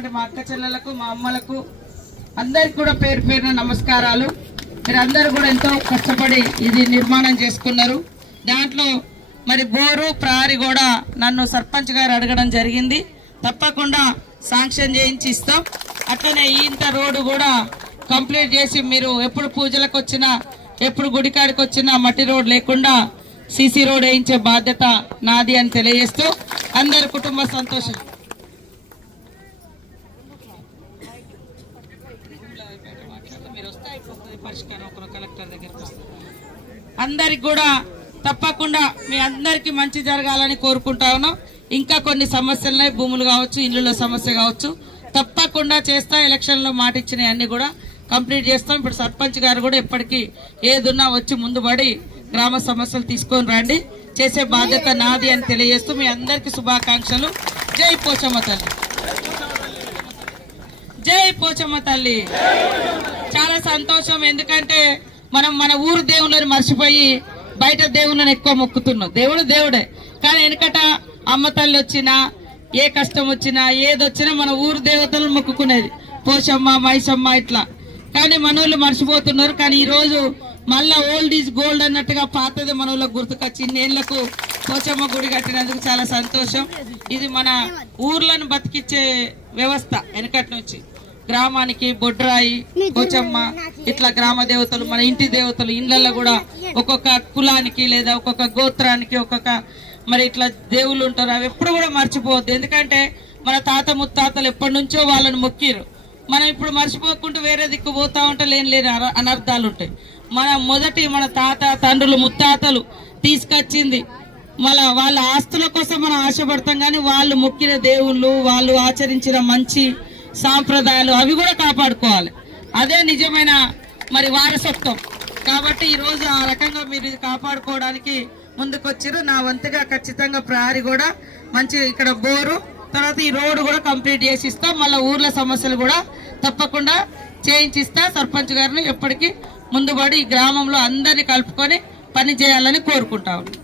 వచ్చినటువంటి మా అక్క చెల్లెలకు, మా అమ్మలకు అందరికి కూడా పేరు పేరున నమస్కారాలు. మీరందరూ కూడా ఎంతో కష్టపడి ఇది నిర్మాణం చేసుకున్నారు. దాంట్లో మరి బోరు ప్రహరీ కూడా నన్ను సర్పంచ్ గారు అడగడం జరిగింది. తప్పకుండా శాంక్షన్ చేయించి ఇస్తాం. అట్లనే ఇంత రోడ్డు కూడా కంప్లీట్ చేసి మీరు ఎప్పుడు పూజలకు వచ్చినా, ఎప్పుడు గుడికాడికి వచ్చినా మట్టి రోడ్ లేకుండా సీసీ రోడ్ వేయించే బాధ్యత నాది అని తెలియజేస్తూ అందరి కుటుంబ సంతోషం. అందరికి కూడా తప్పకుండా మీ అందరికి మంచి జరగాలని కోరుకుంటా ఉన్నాం. ఇంకా కొన్ని సమస్యలున్నాయి, భూములు కావచ్చు, ఇల్లుల సమస్య కావచ్చు, తప్పకుండా చేస్తా. ఎలక్షన్లో మాట ఇచ్చినవి అన్ని కూడా కంప్లీట్ చేస్తాం. ఇప్పుడు సర్పంచ్ గారు కూడా ఎప్పటికీ ఏదున్నా వచ్చి ముందు పడి గ్రామ సమస్యలు తీసుకొని రండి, చేసే బాధ్యత నాది అని తెలియజేస్తూ మీ అందరికీ శుభాకాంక్షలు. జై పోచమ్మ తల్లి, జై పోచమ్మ తల్లి. చాలా సంతోషం, ఎందుకంటే మనం మన ఊరు దేవుళ్ళని మర్చిపోయి బయట దేవుళ్ళని ఎక్కువ మొక్కుతున్నాం. దేవుడు దేవుడే, కానీ వెనకట అమ్మ తల్లి వచ్చినా, ఏ కష్టం వచ్చినా, ఏదొచ్చినా మన ఊరు దేవతలను మొక్కుకునేది, పోషమ్మ, మైసమ్మ ఇట్లా. కానీ మనోళ్ళు మర్చిపోతున్నారు. కానీ ఈరోజు మళ్ళా ఓల్డ్ ఈజ్ గోల్డ్ అన్నట్టుగా పాతది మనోళ్ళకి గుర్తుకొచ్చి ఇన్నేళ్లకు పోచమ్మ గుడి కట్టినందుకు చాలా సంతోషం. ఇది మన ఊర్లను బతికిచ్చే వ్యవస్థ. వెనకటి నుంచి గ్రామానికి బొడ్రాయి, పోచమ్మ ఇట్లా గ్రామ దేవతలు, మన ఇంటి దేవతలు. ఇండ్లలో కూడా ఒక్కొక్క కులానికి లేదా ఒక్కొక్క గోత్రానికి ఒక్కొక్క మరి ఇట్లా దేవుళ్ళు ఉంటారు. అవి ఎప్పుడు కూడా మర్చిపోవద్దు, ఎందుకంటే మన తాత ముత్తాతలు ఎప్పటి నుంచో వాళ్ళని మొక్కిరు. మనం ఇప్పుడు మర్చిపోకుండా వేరే దిక్కు పోతా ఉంటే లేని అనర్థాలు ఉంటాయి. మన తాత తండ్రులు ముత్తాతలు తీసుకొచ్చింది వాళ్ళ ఆస్తుల కోసం మనం ఆశపడతాం, కానీ వాళ్ళు మొక్కిన దేవుళ్ళు, వాళ్ళు ఆచరించిన మంచి సాంప్రదాయాలు అవి కూడా కాపాడుకోవాలి. అదే నిజమైన మరి వారసత్వం. కాబట్టి ఈరోజు ఆ రకంగా మీరు ఇది కాపాడుకోవడానికి ముందుకొచ్చారు. నా వంతుగా ఖచ్చితంగా ప్రహరీ కూడా మంచి, ఇక్కడ బోరు, తర్వాత ఈ రోడ్డు కూడా కంప్లీట్ చేసి ఇస్తాం. మళ్ళీ ఊర్ల సమస్యలు కూడా తప్పకుండా చేయించిస్తా. సర్పంచ్ గారిని ఎప్పటికీ ముందుపడి ఈ గ్రామంలో అందరినీ కలుపుకొని పని చేయాలని కోరుకుంటా ఉన్నాం.